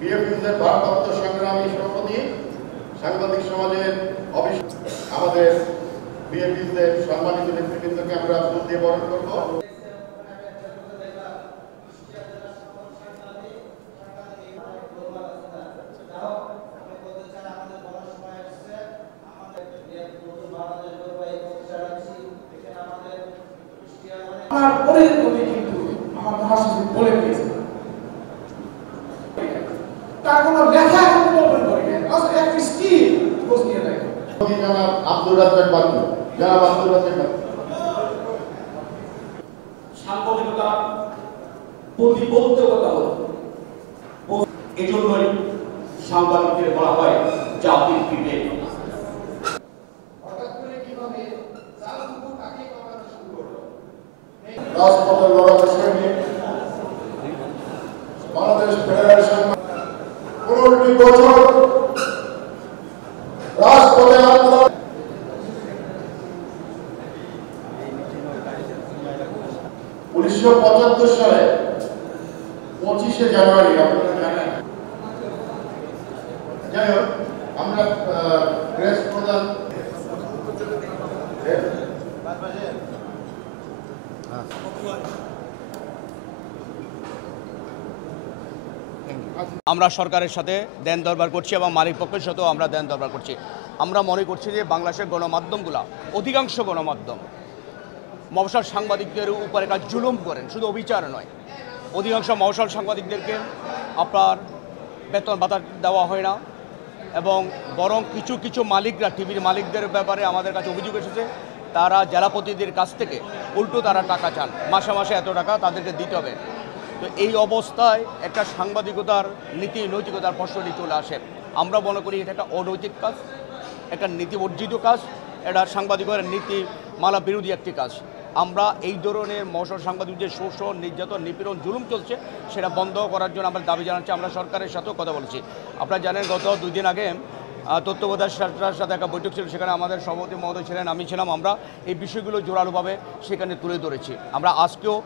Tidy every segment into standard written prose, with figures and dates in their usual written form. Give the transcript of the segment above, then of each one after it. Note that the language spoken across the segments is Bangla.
বিএনপির ভারপ্রাপ্ত সংগ্রামী সভাপতি সাংবাদিক সমাজের আমাদের বিএনপির সম্মানিত নেতৃবৃন্দকে আমরা ফুল দিয়ে বরণ করব। আমার পরের কবি কিন্তু আমার মহাসচিব বলে দিয়েছে তার কোনো লেখা এখন ওপেন করি না এক স্কিল খোঁজ নিয়ে দেয়। জনাব আব্দুর রাজ্জাক বাচ্চু, জনাব আব্দুর রাজ্জাক বাচ্চু সাংবাদিকতা প্রতিবদ্ধকতা হল, এজন্যই সাংবাদিকদের বলা হয় জাতির বিবেক। রাজপথের লড়াইয়ের সঙ্গে বাংলাদেশ ফেডারেশন 15টি বছর রাজপথে আন্দোলন 1975 সালে 25শে জানুয়ারি আপনারা জানেন। যাই হোক, আমরা প্রেস প্রধান আমরা সরকারের সাথে দেন দরবার করছি এবং মালিক পক্ষের সাথেও আমরা দেন দরবার করছি। আমরা মনে করছি যে বাংলাদেশের গণমাধ্যমগুলো, অধিকাংশ গণমাধ্যম মফস্বল সাংবাদিকদের উপর একটা জুলুম করেন, শুধু অবিচার নয়, অধিকাংশ মফস্বল সাংবাদিকদেরকে আপনার বেতন ভাতা দেওয়া হয় না এবং বরং কিছু কিছু মালিকরা, টিভির মালিকদের ব্যাপারে আমাদের কাছে অভিযোগ এসেছে, তারা জেলাপতিদের কাছ থেকে উল্টো তারা টাকা চান, মাসে মাসে এত টাকা তাদেরকে দিতে হবে। তো এই অবস্থায় একটা সাংবাদিকতার নীতি নৈতিকতার প্রশ্নটি চলে আসে। আমরা মনে করি এটা একটা অনৈতিক কাজ, একটা নীতিবর্জিত কাজ, এটা সাংবাদিকের নীতিমালা বিরোধী একটি কাজ। আমরা এই ধরনের মশল সাংবাদিক যে শোষণ, নির্যাতন, নিপীড়ন, জুলুম চলছে সেটা বন্ধ করার জন্য আমরা দাবি জানাচ্ছি। আমরা সরকারের সাথেও কথা বলেছি। আপনারা জানেন গত 2 দিন আগে তত্ত্বাবধায়ক সাথে একটা বৈঠক ছিল, সেখানে আমাদের সভাপতি মহোদয় ছিলেন, আমি ছিলাম। আমরা এই বিষয়গুলো জোরালোভাবে সেখানে তুলে ধরেছি। আমরা আজকেও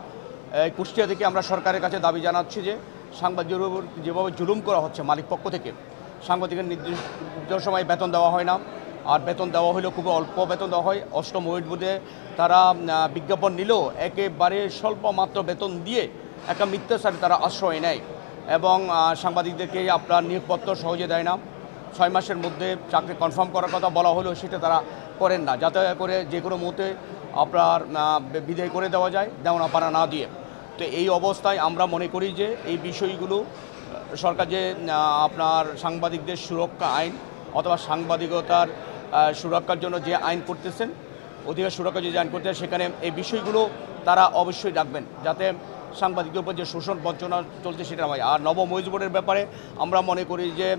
কুষ্টিয়া থেকে আমরা সরকারের কাছে দাবি জানাচ্ছি যে সাংবাদিকদের উপর যেভাবে জুলুম করা হচ্ছে মালিক পক্ষ থেকে, সাংবাদিকের নির্দিষ্ট সময় বেতন দেওয়া হয় না, আর বেতন দেওয়া হলেও খুব অল্প বেতন দেওয়া হয়। অষ্টম ওয়েট বোর্ডে তারা বিজ্ঞাপন নিলেও একেবারে স্বল্প মাত্র বেতন দিয়ে একটা মিথ্যাচারে তারা আশ্রয় নেয় এবং সাংবাদিকদেরকে আপনার নিয়োগপত্র সহজে দেয় না। 6 মাসের মধ্যে চাকরি কনফার্ম করার কথা বলা হলেও সেটা তারা করেন না, যাতে করে যে কোনো মুহূর্তে আপনার বিদায় করে দেওয়া যায়, দেওয়া পারা না দিয়ে। তো এই অবস্থায় আমরা মনে করি যে এই বিষয়গুলো সরকার যে আপনার সাংবাদিকদের সুরক্ষা আইন অথবা সাংবাদিকতার সুরক্ষার জন্য যে আইন করতেছেন, অধিকার সুরক্ষা যে আইন করতেছেন, সেখানে এই বিষয়গুলো তারা অবশ্যই রাখবেন, যাতে সাংবাদিকদের উপর যে শোষণ বঞ্চনা চলছে সেটা হয়। আর নবম ওয়েজ বোর্ডের ব্যাপারে আমরা মনে করি যে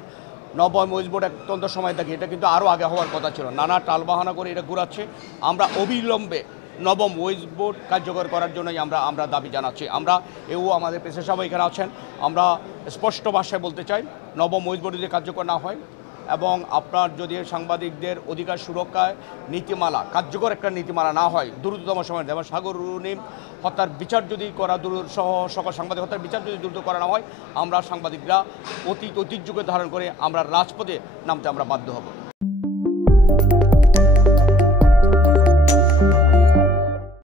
নবম ওয়েজ বোর্ড অত্যন্ত সময় থাকে, এটা কিন্তু আরও আগে হওয়ার কথা ছিল, নানা টালবাহানা করে এটা ঘুরাচ্ছে। আমরা অবিলম্বে নবম ওয়েজ বোর্ড কার্যকর করার জন্যই আমরা দাবি জানাচ্ছি। আমরা আমাদের পেশা সবাই এখানে আছেন, আমরা স্পষ্ট ভাষায় বলতে চাই, নবম ওয়েজ বোর্ড যদি কার্যকর না হয় এবং আপনার যদি সাংবাদিকদের অধিকার সুরক্ষায় নীতিমালা, কার্যকর একটা নীতিমালা না হয় দ্রুততম সময়ে, যেমন সাগর রুনি হত্যার বিচার যদি করা সহ সকল সাংবাদিক হত্যার বিচার যদি দ্রুত করা না হয়, আমরা সাংবাদিকরা ঐতিহ্যকে ধারণ করে আমরা রাজপথে নামতে আমরা বাধ্য হব।